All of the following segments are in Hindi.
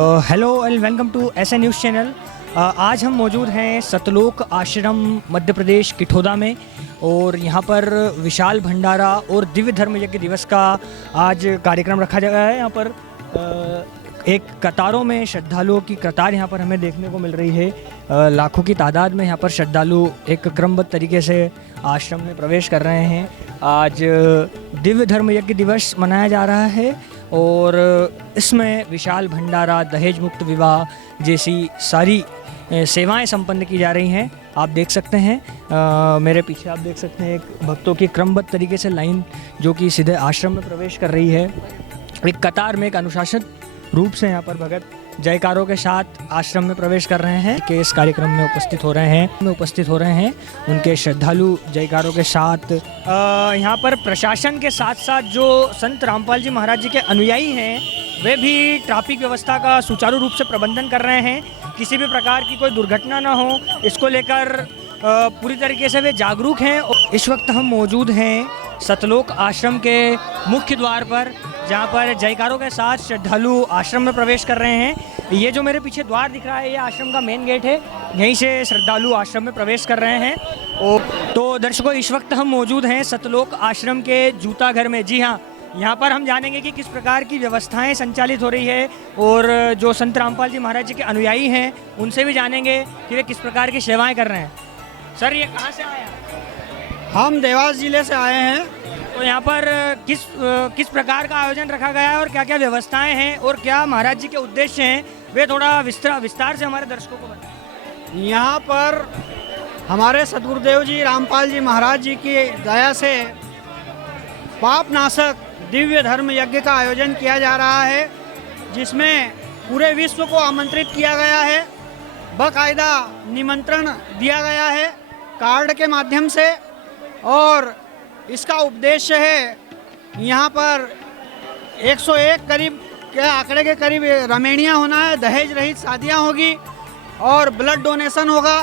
हेलो एंड वेलकम टू ऐसा न्यूज़ चैनल। आज हम मौजूद हैं सतलोक आश्रम मध्य प्रदेश किठोदा में और यहाँ पर विशाल भंडारा और दिव्य धर्म यज्ञ दिवस का आज कार्यक्रम रखा गया है। यहाँ पर एक कतारों में श्रद्धालुओं की कतार यहाँ पर हमें देखने को मिल रही है। लाखों की तादाद में यहाँ पर श्रद्धालु एक क्रमबद्ध तरीके से आश्रम में प्रवेश कर रहे हैं। आज दिव्य धर्म यज्ञ दिवस मनाया जा रहा है और इसमें विशाल भंडारा, दहेज मुक्त विवाह जैसी सारी सेवाएं संपन्न की जा रही हैं। आप देख सकते हैं मेरे पीछे आप देख सकते हैं एक भक्तों की क्रमबद्ध तरीके से लाइन जो कि सीधे आश्रम में प्रवेश कर रही है। एक कतार में एक अनुशासित रूप से यहाँ पर भगत जयकारों के साथ आश्रम में प्रवेश कर रहे हैं कि इस कार्यक्रम में उपस्थित हो रहे हैं उनके श्रद्धालु जयकारों के साथ। यहाँ पर प्रशासन के साथ साथ जो संत रामपाल जी महाराज जी के अनुयायी हैं वे भी ट्रैफिक व्यवस्था का सुचारू रूप से प्रबंधन कर रहे हैं। किसी भी प्रकार की कोई दुर्घटना ना हो इसको लेकर पूरी तरीके से वे जागरूक हैं। इस वक्त हम मौजूद हैं सतलोक आश्रम के मुख्य द्वार पर, जहाँ पर जयकारों के साथ श्रद्धालु आश्रम में प्रवेश कर रहे हैं। ये जो मेरे पीछे द्वार दिख रहा है ये आश्रम का मेन गेट है, यहीं से श्रद्धालु आश्रम में प्रवेश कर रहे हैं। तो दर्शकों, इस वक्त हम मौजूद हैं सतलोक आश्रम के जूता घर में। जी हाँ, यहाँ पर हम जानेंगे कि किस प्रकार की व्यवस्थाएं संचालित हो रही है और जो संत रामपाल जी महाराज जी के अनुयायी हैं उनसे भी जानेंगे कि वे किस प्रकार की सेवाएँ कर रहे हैं। सर, ये कहाँ से आए हैं? हम देवास जिले से आए हैं। तो यहाँ पर किस प्रकार का आयोजन रखा गया है और क्या क्या व्यवस्थाएं हैं और क्या महाराज जी के उद्देश्य हैं, वे थोड़ा विस्तार से हमारे दर्शकों को बताएं। यहाँ पर हमारे सदगुरुदेव जी रामपाल जी महाराज जी की दया से पाप नाशक दिव्य धर्म यज्ञ का आयोजन किया जा रहा है, जिसमें पूरे विश्व को आमंत्रित किया गया है। बाकायदा निमंत्रण दिया गया है कार्ड के माध्यम से और इसका उपदेश्य है यहाँ पर 101 करीब के आंकड़े के करीब रमेणियाँ होना है, दहेज रहित शादियाँ होगी और ब्लड डोनेशन होगा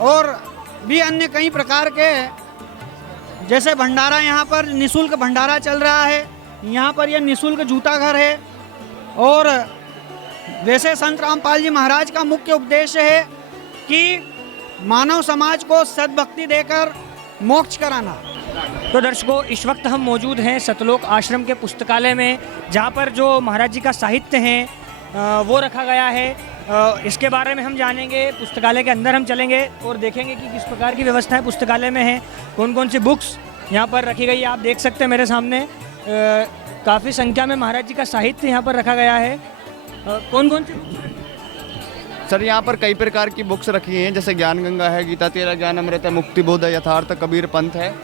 और भी अन्य कई प्रकार के जैसे भंडारा। यहाँ पर निःशुल्क भंडारा चल रहा है। यहाँ पर यह निःशुल्क जूता घर है और वैसे संत रामपाल जी महाराज का मुख्य उद्देश्य है कि मानव समाज को सद्भक्ति देकर मोक्ष कराना। तो दर्शकों, इस वक्त हम मौजूद हैं सतलोक आश्रम के पुस्तकालय में, जहाँ पर जो महाराज जी का साहित्य है वो रखा गया है। इसके बारे में हम जानेंगे। पुस्तकालय के अंदर हम चलेंगे और देखेंगे कि किस प्रकार की व्यवस्थाएं पुस्तकालय में है, कौन कौन सी बुक्स यहाँ पर रखी गई है। आप देख सकते हैं मेरे सामने काफ़ी संख्या में महाराज जी का साहित्य यहाँ पर रखा गया है। कौन कौन सी बुक्स? सर, यहाँ पर कई प्रकार की बुक्स रखी हैं, जैसे ज्ञान गंगा है, गीता तेरा ज्ञान अमृत है, मुक्ति बोध है, यथार्थ कबीर पंथ है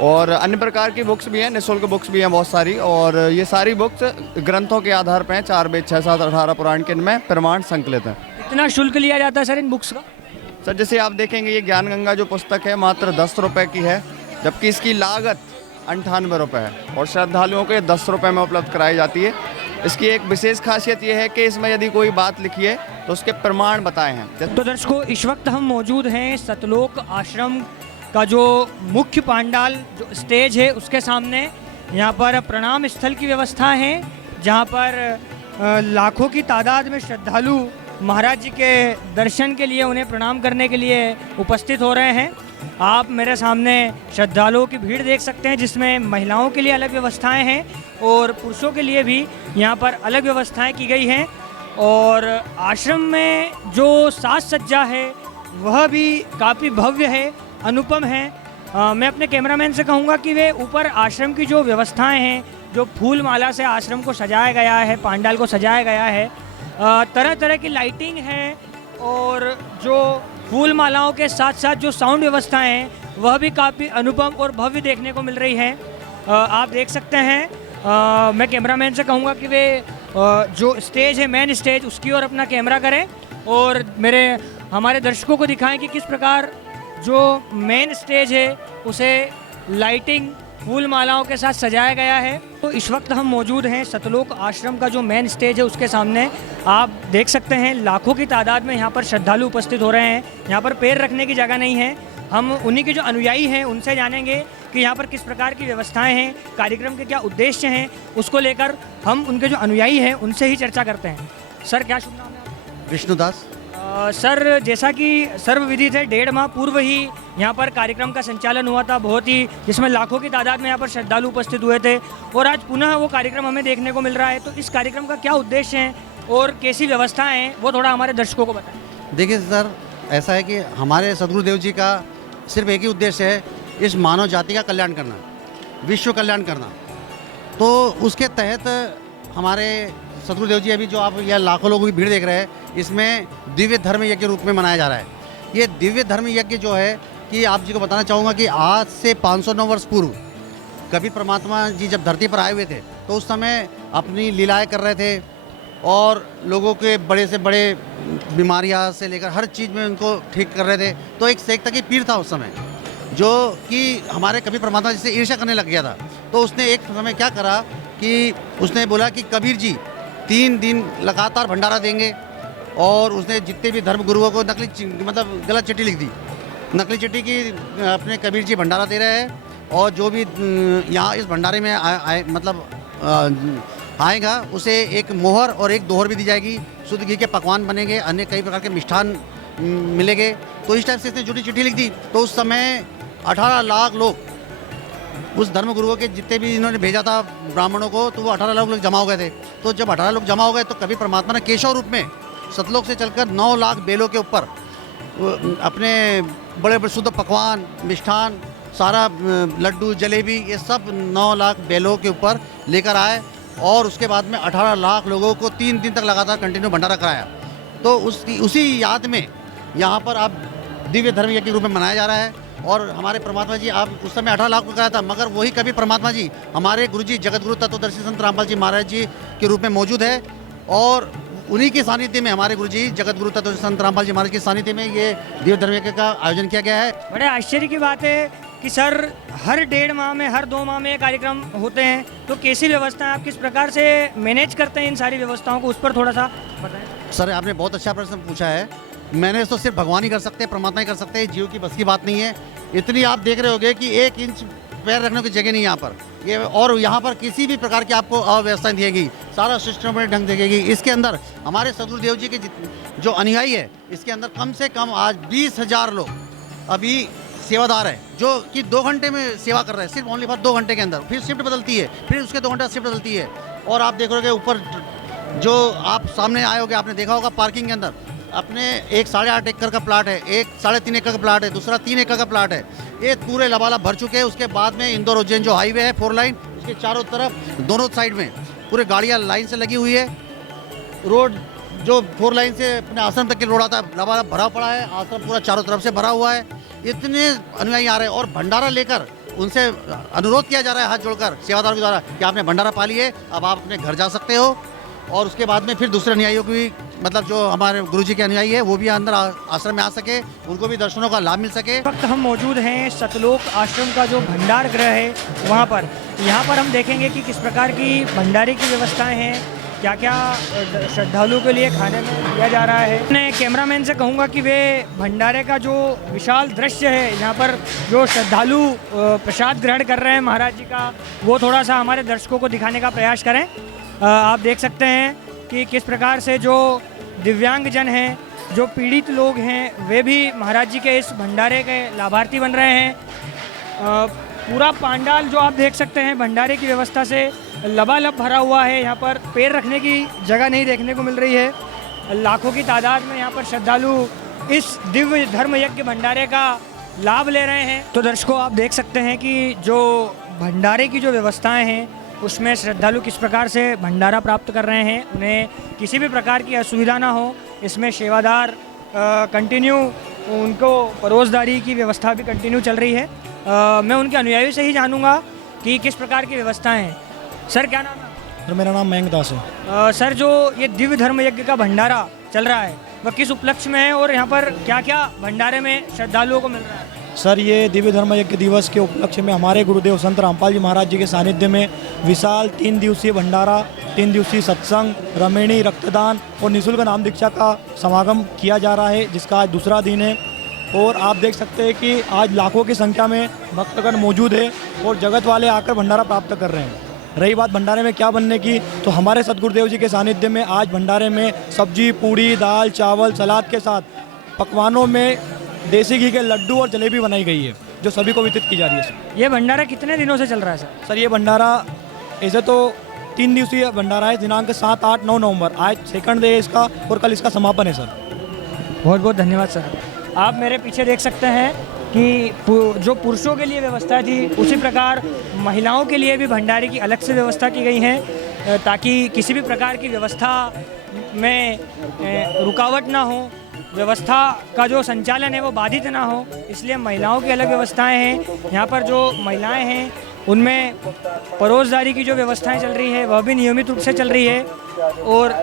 और अन्य प्रकार की बुक्स भी हैं, निःशुल्क बुक्स भी हैं बहुत सारी। और ये सारी बुक्स ग्रंथों के आधार पर हैं, 4 वेद 6 7 18 पुराण के इनमें प्रमाण संकलित हैं। कितना शुल्क लिया जाता है सर इन बुक्स का? सर, जैसे आप देखेंगे ये ज्ञान गंगा जो पुस्तक है मात्र 10 रुपये की है, जबकि इसकी लागत 98 रुपये है और श्रद्धालुओं को 10 रुपये में उपलब्ध कराई जाती है। इसकी एक विशेष खासियत ये है कि इसमें यदि कोई बात लिखी है तो उसके प्रमाण बताए हैं। तो दर्शकों, इस वक्त हम मौजूद हैं सतलोक आश्रम का जो मुख्य पांडाल जो स्टेज है उसके सामने। यहाँ पर प्रणाम स्थल की व्यवस्था है, जहाँ पर लाखों की तादाद में श्रद्धालु महाराज जी के दर्शन के लिए, उन्हें प्रणाम करने के लिए उपस्थित हो रहे हैं। आप मेरे सामने श्रद्धालुओं की भीड़ देख सकते हैं, जिसमें महिलाओं के लिए अलग व्यवस्थाएं हैं और पुरुषों के लिए भी यहाँ पर अलग व्यवस्थाएं की गई हैं। और आश्रम में जो साज सज्जा है वह भी काफ़ी भव्य है, अनुपम है। मैं अपने कैमरामैन से कहूँगा कि वे ऊपर आश्रम की जो व्यवस्थाएं हैं, जो फूल माला से आश्रम को सजाया गया है, पांडाल को सजाया गया है, तरह तरह की लाइटिंग है और जो फूल मालाओं के साथ साथ जो साउंड व्यवस्थाएं हैं वह भी काफ़ी अनुपम और भव्य देखने को मिल रही हैं। आप देख सकते हैं। मैं कैमरामैन से कहूँगा कि वे जो स्टेज है, मेन स्टेज, उसकी ओर अपना कैमरा करें और हमारे दर्शकों को दिखाएं कि किस प्रकार जो मेन स्टेज है उसे लाइटिंग फूल मालाओं के साथ सजाया गया है। तो इस वक्त हम मौजूद हैं सतलोक आश्रम का जो मेन स्टेज है उसके सामने। आप देख सकते हैं लाखों की तादाद में यहाँ पर श्रद्धालु उपस्थित हो रहे हैं। यहाँ पर पैर रखने की जगह नहीं है। हम उन्हीं के जो अनुयायी हैं उनसे जानेंगे कि यहाँ पर किस प्रकार की व्यवस्थाएं हैं, कार्यक्रम के क्या उद्देश्य हैं, उसको लेकर हम उनके जो अनुयायी हैं उनसे ही चर्चा करते हैं। सर क्या शुभ नाम है आपका? विष्णुदास। सर जैसा कि सर्वविदित है 1.5 माह पूर्व ही यहाँ पर कार्यक्रम का संचालन हुआ था, बहुत ही जिसमें लाखों की तादाद में यहाँ पर श्रद्धालु उपस्थित हुए थे और आज पुनः वो कार्यक्रम हमें देखने को मिल रहा है। तो इस कार्यक्रम का क्या उद्देश्य है और कैसी व्यवस्थाएं हैं वो थोड़ा हमारे दर्शकों को बताएं। देखिए सर, ऐसा है कि हमारे सदगुरुदेव जी का सिर्फ एक ही उद्देश्य है, इस मानव जाति का कल्याण करना, विश्व कल्याण करना। तो उसके तहत हमारे सदगुरुदेव जी अभी जो आप यह लाखों लोगों की भीड़ देख रहे हैं, इसमें दिव्य धर्म यज्ञ के रूप में मनाया जा रहा है। ये दिव्य धर्म यज्ञ जो है कि आप जी को बताना चाहूँगा कि आज से 509 वर्ष पूर्व कबीर परमात्मा जी जब धरती पर आए हुए थे तो उस समय अपनी लीलाएं कर रहे थे और लोगों के बड़े से बड़े बीमारियां से लेकर हर चीज़ में उनको ठीक कर रहे थे। तो एक सेक्ता की पीर था उस समय, जो कि हमारे कबीर परमात्मा जी से ईर्ष्या करने लग गया था। तो उसने एक समय क्या करा कि उसने बोला कि कबीर जी 3 दिन लगातार भंडारा देंगे और उसने जितने भी धर्म गुरुओं को मतलब गलत चिट्ठी लिख दी, नकली चिट्ठी की अपने कबीर जी भंडारा दे रहे हैं और जो भी यहाँ इस भंडारे में आएगा उसे एक मोहर और एक दोहर भी दी जाएगी, शुद्ध घी के पकवान बनेंगे, अन्य कई प्रकार के मिष्ठान मिलेंगे। तो इस टाइप से इसने झूठी चिट्ठी लिख दी। तो उस समय 18 लाख लोग उस धर्म गुरुओं के जितने भी इन्होंने भेजा था ब्राह्मणों को, तो वो 18 लाख लोग जमा हो गए थे। तो जब 18 लोग जमा हो गए तो कबीर परमात्मा ने केशव रूप में सतलोक से चलकर 9 लाख बेलों के ऊपर अपने बड़े बड़े शुद्ध पकवान, मिष्ठान, सारा लड्डू, जलेबी, ये सब 9 लाख बेलों के ऊपर लेकर आए और उसके बाद में 18 लाख लोगों को 3 दिन तक लगातार कंटिन्यू भंडारा कराया। तो उसी याद में यहाँ पर अब दिव्य धर्म यज्ञ के रूप में मनाया जा रहा है। और हमारे परमात्मा जी आप उस समय 18 लाख को कराया था, मगर वही कभी परमात्मा जी हमारे गुरु जी जगत गुरु तत्वदर्शी संत रामपाल जी महाराज जी के रूप में मौजूद है और उन्हीं के सानिध्य में हमारे गुरु जी जगत गुरु तत्वदर्शी संत रामपाल जी महाराज के सानिध्य में ये दिव्य धर्म यज्ञ का आयोजन किया गया है। बड़े आश्चर्य की बात है कि सर हर 1.5 माह में, हर 2 माह में ये कार्यक्रम होते हैं, तो कैसी व्यवस्था है, आप किस प्रकार से मैनेज करते हैं इन सारी व्यवस्थाओं को, उस पर थोड़ा सा बताएं। सर आपने बहुत अच्छा प्रश्न पूछा है। मैनेज तो सिर्फ भगवान ही कर सकते हैं, परमात्मा ही कर सकते हैं, जीव की बस की बात नहीं है। इतनी आप देख रहे होंगे कि 1 इंच पैर रखने की जगह नहीं यहाँ पर ये, और यहाँ पर किसी भी प्रकार की आपको अव्यवस्था दिएगी, सारा सिस्टमेटिक ढंग देगी। इसके अंदर हमारे सदगुरुदेव जी के जो अनुयायी है, इसके अंदर कम से कम आज 20,000 लोग अभी सेवादार है, जो कि 2 घंटे में सेवा कर रहे हैं, सिर्फ ओनली फॉर 2 घंटे के अंदर। फिर शिफ्ट बदलती है, फिर उसके 2 घंटे शिफ्ट बदलती है। और आप देख रहे हो ऊपर जो आप सामने आए होगे, आपने देखा होगा पार्किंग के अंदर अपने एक 8.5 एकड़ का प्लाट है, एक 3.5 एकड़ का प्लाट है, दूसरा 3 एकड़ का प्लाट है। ये पूरे लबालब भर चुके हैं। उसके बाद में इंदौर उज्जैन जो हाईवे है 4 लाइन, उसके चारों तरफ दोनों साइड में पूरे गाड़ियाँ लाइन से लगी हुई है। रोड जो 4 लाइन से अपने आश्रम तक के रोड आता है लबालब भरा पड़ा है, आश्रम पूरा चारों तरफ से भरा हुआ है। इतने अनुयायी आ रहे हैं और भंडारा लेकर उनसे अनुरोध किया जा रहा है हाथ जोड़कर सेवादारों के द्वारा कि आपने भंडारा पा लिए, अब आप अपने घर जा सकते हो। और उसके बाद में फिर दूसरे अनुयायियों को भी, मतलब जो हमारे गुरुजी के अनुयायी है वो भी अंदर आश्रम में आ सके, उनको भी दर्शनों का लाभ मिल सके। वक्त हम मौजूद हैं सतलोक आश्रम का जो भंडार गृह है वहाँ पर। यहाँ पर हम देखेंगे कि किस प्रकार की भंडारे की व्यवस्थाएं हैं, क्या क्या श्रद्धालुओं के लिए खाने में दिया जा रहा है। मैं कैमरामैन से कहूँगा कि वे भंडारे का जो विशाल दृश्य है, यहाँ पर जो श्रद्धालु प्रसाद ग्रहण कर रहे हैं महाराज जी का, वो थोड़ा सा हमारे दर्शकों को दिखाने का प्रयास करें। आप देख सकते हैं कि किस प्रकार से जो दिव्यांगजन हैं, जो पीड़ित लोग हैं, वे भी महाराज जी के इस भंडारे के लाभार्थी बन रहे हैं। पूरा पांडाल जो आप देख सकते हैं भंडारे की व्यवस्था से लबालब भरा हुआ है। यहाँ पर पैर रखने की जगह नहीं देखने को मिल रही है। लाखों की तादाद में यहाँ पर श्रद्धालु इस दिव्य धर्म यज्ञ भंडारे का लाभ ले रहे हैं। तो दर्शकों आप देख सकते हैं कि जो भंडारे की जो व्यवस्थाएं हैं उसमें श्रद्धालु किस प्रकार से भंडारा प्राप्त कर रहे हैं, उन्हें किसी भी प्रकार की असुविधा ना हो, इसमें सेवादार कंटिन्यू उनको परोसदारी की व्यवस्था भी कंटिन्यू चल रही है। मैं उनके अनुयायियों से ही जानूंगा कि किस प्रकार की व्यवस्थाएं हैं। सर क्या नाम है? सर मेरा नाम मयंक दास है। सर जो ये दिव्य धर्म यज्ञ का भंडारा चल रहा है वह किस उपलक्ष्य में है और यहाँ पर क्या क्या भंडारे में श्रद्धालुओं को मिल रहा है? सर ये दिव्य धर्म यज्ञ दिवस के उपलक्ष्य में हमारे गुरुदेव संत रामपाल जी महाराज जी के सानिध्य में विशाल 3 दिवसीय भंडारा, 3 दिवसीय सत्संग, रमणी, रक्तदान और निःशुल्क नाम दीक्षा का समागम किया जा रहा है, जिसका आज दूसरा दिन है। और आप देख सकते हैं कि आज लाखों की संख्या में भक्तगण मौजूद है और जगत वाले आकर भंडारा प्राप्त कर रहे हैं। रही बात भंडारे में क्या बनने की, तो हमारे सतगुरुदेव जी के सानिध्य में आज भंडारे में सब्जी, पूड़ी, दाल, चावल, सलाद के साथ पकवानों में देसी घी के लड्डू और जलेबी बनाई गई है, जो सभी को वितरित की जा रही है। ये भंडारा कितने दिनों से चल रहा है सर? सर ये भंडारा ऐसे तो 3 दिवसीय भंडारा है, दिनांक 7, 8, 9 नवंबर। आज सेकंड डे है इसका और कल इसका समापन है सर। बहुत बहुत धन्यवाद सर। आप मेरे पीछे देख सकते हैं कि जो पुरुषों के लिए व्यवस्था थी, उसी प्रकार महिलाओं के लिए भी भंडारे की अलग से व्यवस्था की गई है, ताकि किसी भी प्रकार की व्यवस्था में रुकावट ना हो, व्यवस्था का जो संचालन है वो बाधित ना हो, इसलिए महिलाओं की अलग व्यवस्थाएं हैं। यहाँ पर जो महिलाएं हैं उनमें परोसदारी की जो व्यवस्थाएं चल रही है वह भी नियमित रूप से चल रही है, और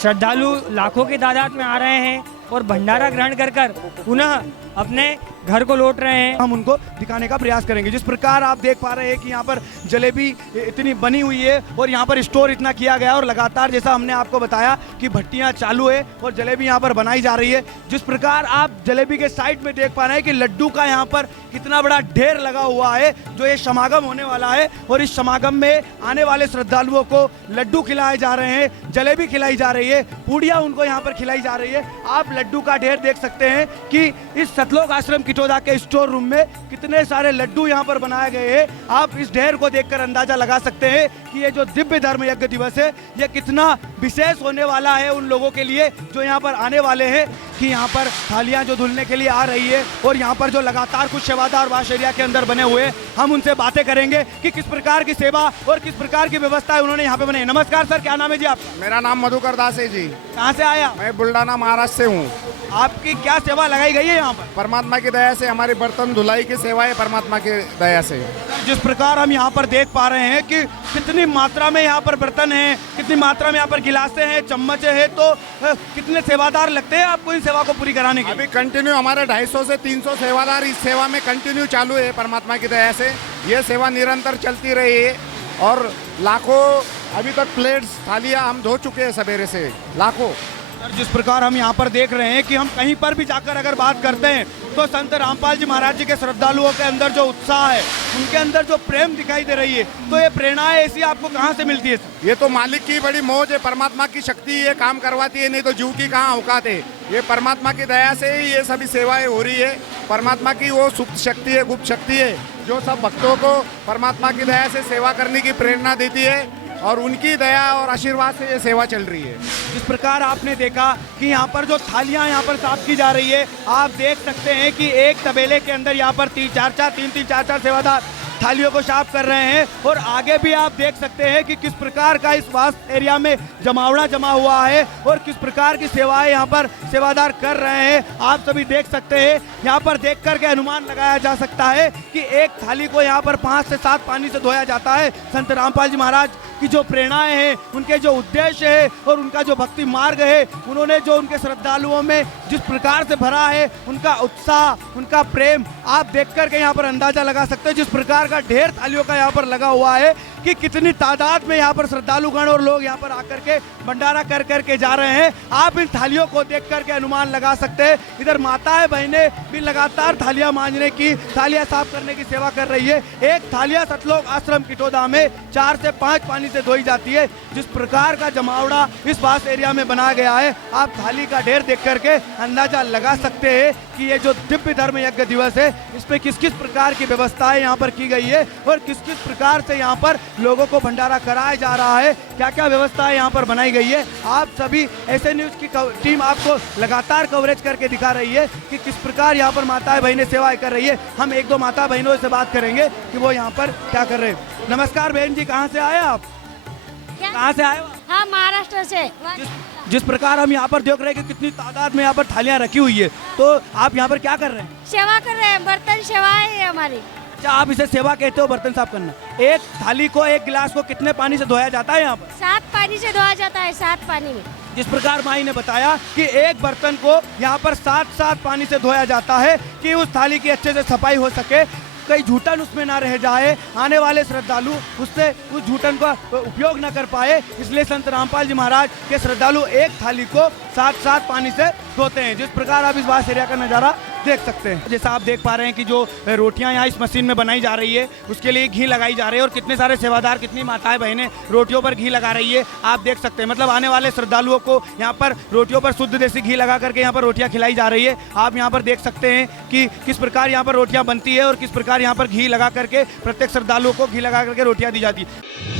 श्रद्धालु लाखों की तादाद में आ रहे हैं और भंडारा ग्रहण कर कर पुनः अपने घर को लौट रहे हैं। हम उनको दिखाने का प्रयास करेंगे। जिस प्रकार आप देख पा रहे हैं कि यहाँ पर जलेबी इतनी बनी हुई है और यहाँ पर स्टोर इतना किया गया और लगातार जैसा हमने आपको बताया कि भट्टियाँ चालू है और जलेबी यहाँ पर बनाई जा रही है। जिस प्रकार आप जलेबी के साइड में देख पा रहे हैं कि लड्डू का यहाँ पर कितना बड़ा ढेर लगा हुआ है, जो ये समागम होने वाला है और इस समागम में आने वाले श्रद्धालुओं को लड्डू खिलाए जा रहे हैं, जलेबी खिलाई जा रही है, पूड़ियाँ उनको यहाँ पर खिलाई जा रही है। आप लड्डू का ढेर देख सकते हैं कि इस सतलोक आश्रम किठोदा के स्टोर रूम में कितने सारे लड्डू यहाँ पर बनाए गए हैं। आप इस ढेर को देखकर अंदाजा लगा सकते हैं कि ये जो दिव्य धर्म यज्ञ दिवस है ये कितना विशेष होने वाला है उन लोगों के लिए जो यहाँ पर आने वाले हैं, कि यहाँ पर थालियाँ जो धुलने के लिए आ रही है और यहाँ पर जो लगातार कुछ सेवादार वास एरिया के अंदर बने हुए, हम उनसे बातें करेंगे कि किस प्रकार की सेवा और किस प्रकार की व्यवस्था उन्होंने यहाँ पे बनाई। नमस्कार सर, क्या नाम है जी आपका? मेरा नाम मधुकर दास है जी। कहाँ से आया? मैं बुल्डाना महाराष्ट्र से हूँ। आपकी क्या सेवा लगाई गई है यहाँ पर? परमात्मा की दया से हमारी बर्तन धुलाई की सेवा है, परमात्मा की दया से। जिस प्रकार हम यहाँ पर देख पा रहे हैं कि कितनी मात्रा में यहाँ पर बर्तन हैं, कितनी मात्रा में यहाँ पर गिलासें हैं, चम्मच है, तो कितने सेवादार लगते हैं आपको इन सेवा को पूरी कराने के? अभी कंटिन्यू हमारे 250 से 300 सेवादार इस सेवा में कंटिन्यू चालू है। परमात्मा की दया से ये सेवा निरंतर चलती रही है और लाखों अभी तक प्लेट्स थालियाँ हम धो चुके हैं सवेरे से, लाखों। सर जिस प्रकार हम यहाँ पर देख रहे हैं कि हम कहीं पर भी जाकर अगर बात करते हैं तो संत रामपाल जी महाराज जी के श्रद्धालुओं के अंदर जो उत्साह है, उनके अंदर जो प्रेम दिखाई दे रही है, तो ये प्रेरणाएं ऐसी आपको कहाँ से मिलती है सर? ये तो मालिक की बड़ी मौज है, परमात्मा की शक्ति ये काम करवाती है, नहीं तो जीव की कहाँ औकात है। ये परमात्मा की दया से ही ये सभी सेवाएं हो रही है। परमात्मा की वो सुप्त शक्ति है, गुप्त शक्ति है, जो सब भक्तों को परमात्मा की दया से सेवा करने की प्रेरणा देती है और उनकी दया और आशीर्वाद से ये सेवा चल रही है। जिस प्रकार आपने देखा कि यहाँ पर जो थालियाँ यहाँ पर साफ की जा रही है, आप देख सकते हैं कि एक तबेले के अंदर यहाँ पर 3-4 सेवादार थालियों को साफ कर रहे हैं और आगे भी आप देख सकते हैं कि किस प्रकार का इस वास्ट एरिया में जमावड़ा जमा हुआ है और किस प्रकार की सेवाएं यहाँ पर सेवादार कर रहे हैं। आप सभी देख सकते हैं, यहाँ पर देख कर के अनुमान लगाया जा सकता है कि एक थाली को यहाँ पर 5 से 7 पानी से धोया जाता है। संत रामपाल जी महाराज की जो प्रेरणाएं हैं, उनके जो उद्देश्य है और उनका जो भक्ति मार्ग है, उन्होंने जो उनके श्रद्धालुओं में जिस प्रकार से भरा है, उनका उत्साह, उनका प्रेम आप देख कर के यहाँ पर अंदाजा लगा सकते हैं। जिस प्रकार का ढेर थालियों का यहाँ पर लगा हुआ है कि कितनी तादाद में यहाँ पर श्रद्धालुगण और लोग यहाँ पर आकर के भंडारा कर करके जा रहे हैं। आप इन थालियों को देख करके अनुमान लगा सकते हैं। इधर माताएं बहनें भी लगातार थालियां मांजने की, थालियां साफ करने की सेवा कर रही है। एक थालियां सतलोक आश्रम किठोदा में 4 से 5 पानी से धोई जाती है। जिस प्रकार का जमावड़ा इस पास एरिया में बनाया गया है, आप थाली का ढेर देख करके अंदाजा लगा सकते हैं कि ये जो दिव्य धर्म यज्ञ दिवस है, इसमें किस किस प्रकार की व्यवस्थाएं यहाँ पर की गई है और किस किस प्रकार से यहाँ पर लोगों को भंडारा कराया जा रहा है, क्या क्या व्यवस्थाएं यहाँ पर बनाई गई है। आप सभी ऐसे न्यूज़ की टीम आपको लगातार कवरेज करके दिखा रही है कि किस प्रकार यहाँ पर माताएं बहनें सेवाएं कर रही है। हम 1-2 माता बहनों से बात करेंगे कि वो यहाँ पर क्या कर रहे हैं। नमस्कार बहन जी, कहाँ से आए आप? कहाँ से आए? हाँ, महाराष्ट्र से। जिस प्रकार हम यहाँ पर देख रहे हैं कि कितनी तादाद में यहाँ पर थालियाँ रखी हुई है, तो आप यहाँ पर क्या कर रहे हैं? सेवा कर रहे हैं, बर्तन सेवा है हमारी। अच्छा, आप इसे सेवा कहते हो, बर्तन साफ करना। एक थाली को, एक गिलास को कितने पानी से धोया जाता है यहाँ पर? 7 पानी से धोया जाता है, 7 पानी में। जिस प्रकार माई ने बताया कि एक बर्तन को यहाँ पर 7 पानी से धोया जाता है कि उस थाली की अच्छे से सफाई हो सके, कहीं झूठन उसमें ना रह जाए, आने वाले श्रद्धालु उससे उस झूठन का उपयोग ना कर पाए। इसलिए संत रामपाल जी महाराज के श्रद्धालु एक थाली को 7 पानी से धोते हैं। जिस प्रकार आप इस बास एरिया का नज़ारा देख सकते हैं। जैसा आप देख पा रहे हैं कि जो रोटियां यहाँ इस मशीन में बनाई जा रही है उसके लिए घी लगाई जा रही है और कितने सारे सेवादार, कितनी माताएं बहनें रोटियों पर घी लगा रही है, आप देख सकते हैं। मतलब आने वाले श्रद्धालुओं को यहाँ पर रोटियों पर शुद्ध देसी घी लगा करके यहाँ पर रोटियां खिलाई जा रही है। आप यहाँ पर देख सकते हैं कि किस प्रकार यहाँ पर रोटियां बनती है और किस प्रकार यहाँ पर घी लगा करके प्रत्येक श्रद्धालुओं को घी लगा करके रोटियां दी जाती है।